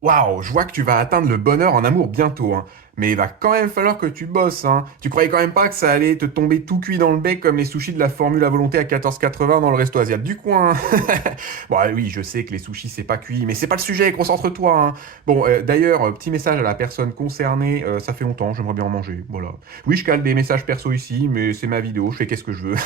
Waouh, je vois que tu vas atteindre le bonheur en amour bientôt, hein. Mais il va quand même falloir que tu bosses, hein. Tu croyais quand même pas que ça allait te tomber tout cuit dans le bec comme les sushis de la formule à volonté à 14,80 dans le resto asiatique du coin. Bon, oui, je sais que les sushis c'est pas cuit, mais c'est pas le sujet, concentre-toi, hein. Bon, d'ailleurs, petit message à la personne concernée, ça fait longtemps, j'aimerais bien en manger, voilà. Oui, je cale des messages perso ici, mais c'est ma vidéo, je fais qu'est-ce que je veux.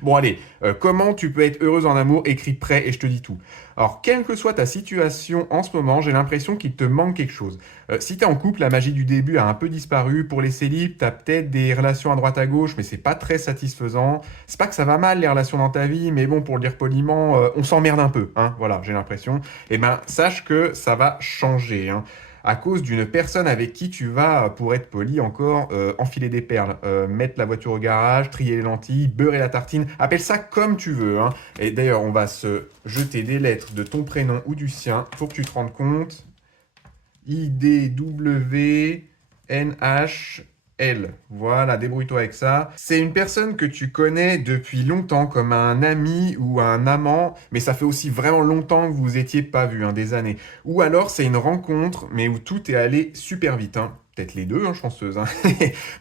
Bon, allez, comment tu peux être heureuse en amour, écrit prêt et je te dis tout. Alors, quelle que soit ta situation en ce moment, j'ai l'impression qu'il te manque quelque chose. Si t'es en couple, la magie du début a un peu disparu. Pour les célibes, t'as peut-être des relations à droite à gauche, mais c'est pas très satisfaisant. C'est pas que ça va mal les relations dans ta vie, mais bon, pour le dire poliment, on s'emmerde un peu, hein. Voilà, j'ai l'impression. Eh ben, sache que ça va changer, hein, à cause d'une personne avec qui tu vas, pour être poli encore, enfiler des perles, mettre la voiture au garage, trier les lentilles, beurrer la tartine, appelle ça comme tu veux, hein. Et d'ailleurs, on va se jeter des lettres de ton prénom ou du sien. Faut que tu te rendes compte. IDWNHL. Voilà, débrouille-toi avec ça. C'est une personne que tu connais depuis longtemps, comme un ami ou un amant, mais ça fait aussi vraiment longtemps que vous étiez pas vus, hein, des années. Ou alors c'est une rencontre, mais où tout est allé super vite, hein. Peut-être les deux, hein, chanceuse, hein.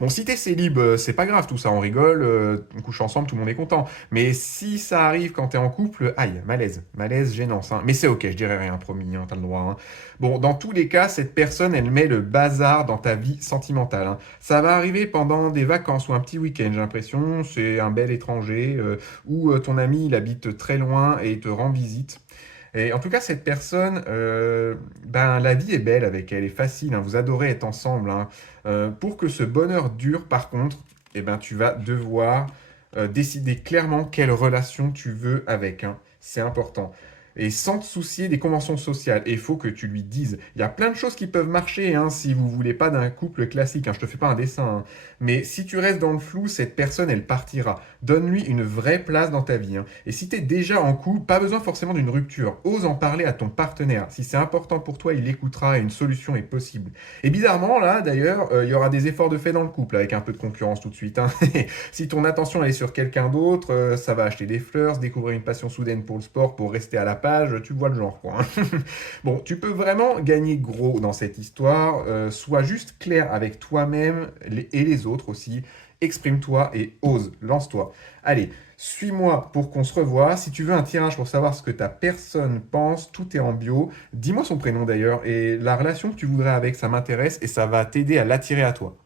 Bon, si t'es célib, c'est pas grave, tout ça, on rigole, on couche ensemble, tout le monde est content. Mais si ça arrive quand t'es en couple, aïe, malaise, malaise, gênance, hein. Mais c'est ok, je dirais rien, promis, hein, t'as le droit, hein. Bon, dans tous les cas, cette personne, elle met le bazar dans ta vie sentimentale, hein. Ça va arriver pendant des vacances ou un petit week-end, j'ai l'impression. C'est un bel étranger ou ton ami, il habite très loin et il te rend visite. Et en tout cas, cette personne, ben, la vie est belle avec elle, est facile, hein, vous adorez être ensemble, hein. Pour que ce bonheur dure, par contre, eh ben, tu vas devoir décider clairement quelle relation tu veux avec, hein. C'est important. Et sans te soucier des conventions sociales. Et il faut que tu lui dises. Il y a plein de choses qui peuvent marcher, hein, si vous voulez pas d'un couple classique, hein. Je te fais pas un dessin, hein. Mais si tu restes dans le flou, cette personne, elle partira. Donne-lui une vraie place dans ta vie, hein. Et si tu es déjà en couple, pas besoin forcément d'une rupture. Ose en parler à ton partenaire. Si c'est important pour toi, il écoutera et une solution est possible. Et bizarrement, là, d'ailleurs, il y aura des efforts de fait dans le couple, avec un peu de concurrence tout de suite, hein. Si ton attention elle est sur quelqu'un d'autre, ça va acheter des fleurs, se découvrir une passion soudaine pour le sport, pour rester à la page, tu vois le genre, quoi, hein. Bon, tu peux vraiment gagner gros dans cette histoire. Sois juste clair avec toi-même et les autres aussi. Exprime-toi et ose, lance-toi. Allez, suis-moi pour qu'on se revoie. Si tu veux un tirage pour savoir ce que ta personne pense, tout est en bio. Dis-moi son prénom d'ailleurs et la relation que tu voudrais avec, ça m'intéresse et ça va t'aider à l'attirer à toi.